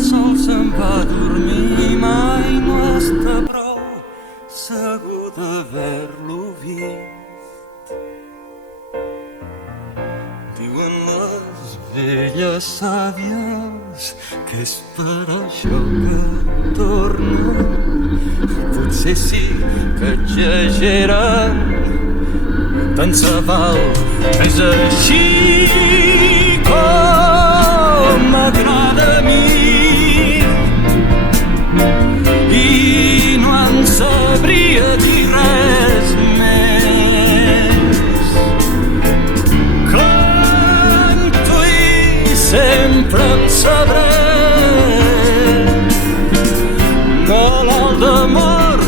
sol se'n va a dormir mai no està prou segur d'haver-lo vist. Diuen les velles sàvies que és per això que torna. Potser sí que exageren, tant se val, és així com m'agrada a mi. I no en sabria dir res més. Canto i sempre en sabré malalt d'amor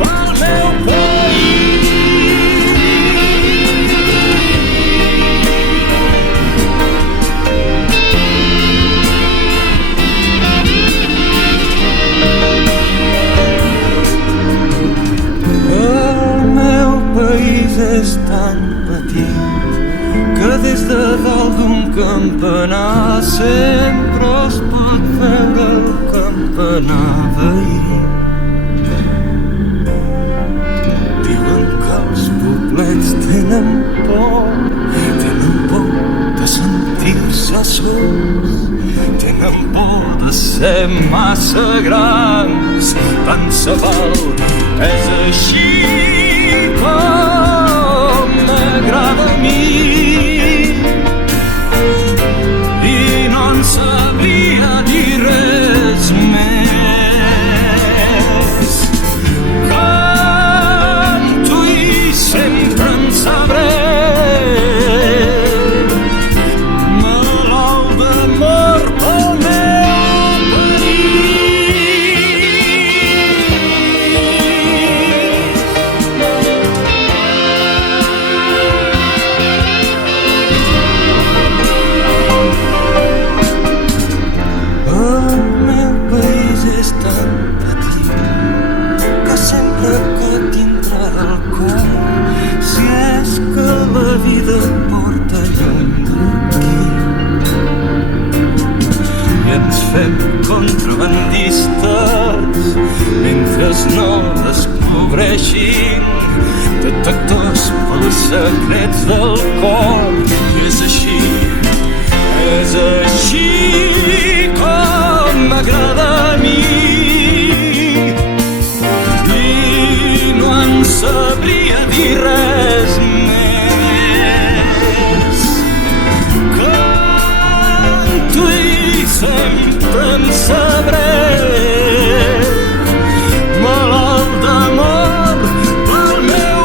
pel meu país. El meu país és tan petit que des de dalt d'un campanar sempre es pot veure el campanar veí. Diuen que els poblets tenen por de sentir-se sols, tenen por de ser massa grans, tant se val, és així com m'agrada a mi. I no en sabria dir res més. Canto i sempre en sabré malalt d'amor pel meu país. El meu país és tan petit que sempre que tindrà del cor, si és que la vida et porta lluny d'aquí. I ens fem contrabandistes mentre no descobreixin detectors pels secrets del cor. És així com m'agrada a mi. I no en sabria dir res més. Canto i sempre en sabré malalt d'amor pel meu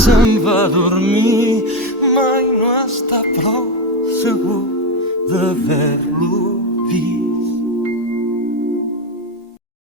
se'n va a dormir mai no està prou segur d'haver-lo vist.